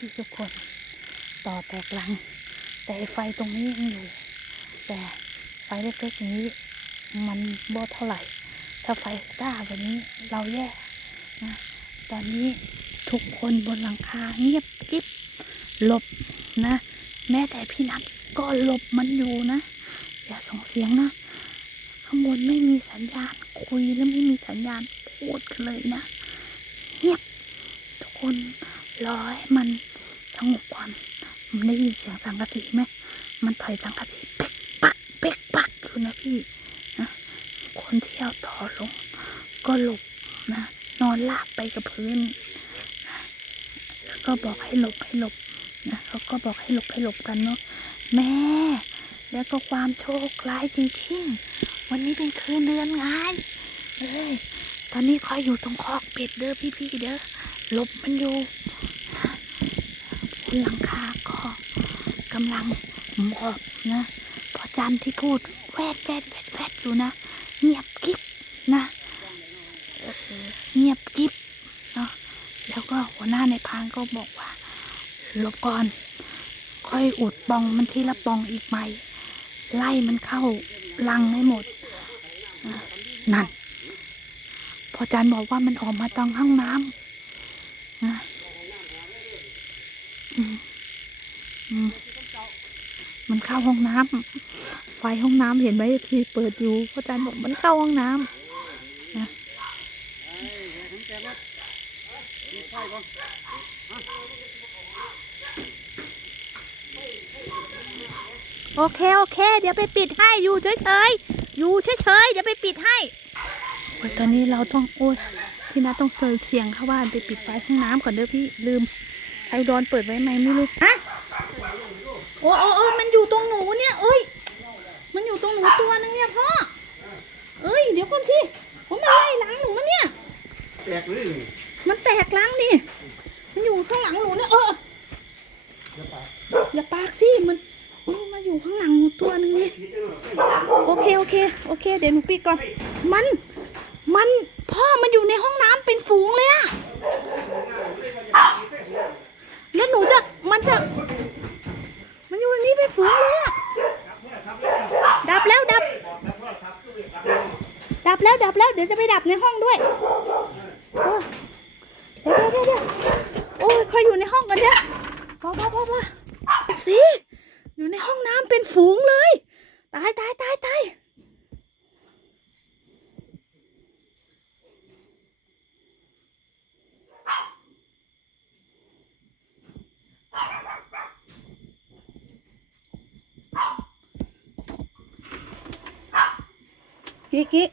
พี่ทุกคนต่อแตกลัง แต่ไฟตรงนี้ยังอยู่ แต่ไฟเล็กๆอย่างนี้ มันบ่เท่าไหร่ ถ้าไฟจ้าแบบนี้เราแย่นะตอนนี้ทุกคนบนหลังคาเงียบกริบหลบนะ แม้แต่พี่นัทก็หลบมันอยู่นะ อย่าส่งเสียงนะ ข้างบนไม่มีสัญญาณคุยแล้วไม่มีสัญญาณพูดกันเลยนะ เงียบทุกคน รอให้มันสงบก่อนมันได้ยินเสียงสังกะสีไหมมันถอยสังกะสีเป๊กปักเป๊กปักอยู่นะพี่นะคนที่เอาต่อลง ก็หลบนะนอนลาบไปกับพื้นนะแล้วก็บอกให้หลบให้หลบนะเขาก็บอกให้หลบให้หลบกันเนาะแม่ แล้วก็ความโชคร้ายจริงๆ วันนี้เป็นคืนเดือนงานเอ้ยตอนนี้คอยอยู่ตรงคอกเป็ดเด้อพี่ๆเด้อ ลบมันอยู่บนหลังคาก็กำลังหมอบนะพอจันที่พูดแวดแวดแวดแวดอยู่นะ เงียบกิ๊บนะเงียบกิ๊บเนาะแล้วก็หัวหน้าในพรานก็บอกว่าลบก่อน ค่อยอุดปองมันทีละปองอีกไหมไล่มันเข้าลังให้หมด นั่น พอจันบอกว่ามันออกมาตรงห้องน้ำ มันเข้าห้องน้ำไฟห้องน้ำเห็นไหมที่เปิดอยู่พ่อจันบอกมันเข้าห้องน้ำนะโอเค โอเค เดี๋ยวไปปิดให้อยู่เฉยๆอยู่เฉยๆเดี๋ยวไปปิดให้ตอนนี้เราต้องโอ้ย พี่นัทต้องเซิร์เสียงเข้าบ้านไปปิดไฟห้องน้ำก่อนเด้อพี่ลืมไอดอนเปิดไว้ไหมไม่รู้อะโอ้โอ้โอ้มันอยู่ตรงหนูเนี่ยเอ้ย มันอยู่ตรงหนูตัวนึงเนี่ยพ่อ เอ้ยเดี๋ยวก่อนที่ผมมาไล่หลังหนูมันเนี่ย แตกเลยนี่มันแตกหลังดิมันอยู่ข้างหลังหนูเนี่ยเอออย่าปากสิมันมันมาอยู่ข้างหลังหนูตัวนึงนี่โอเคโอเค โอเค เดี๋ยวหนูปิดก่อน มัน มัน พ่อมันอยู่ในห้องน้ำเป็นฝูงเลยอะแล้วหนูจะมันจะ มันอยู่ในนี้เป็นฝูงเลยอะดับแล้วดับ ดับแล้วดับแล้วเดี๋ยวจะไปดับในห้องด้วยโอ้เดี๋ยวเดี๋ยวเดี๋ยวโอ้ยคอยอยู่ในห้องกันเถอะพอพอพอพอสิอยู่ในห้องน้ำเป็นฝูงเลย ตายตายตายตาย กี้กี้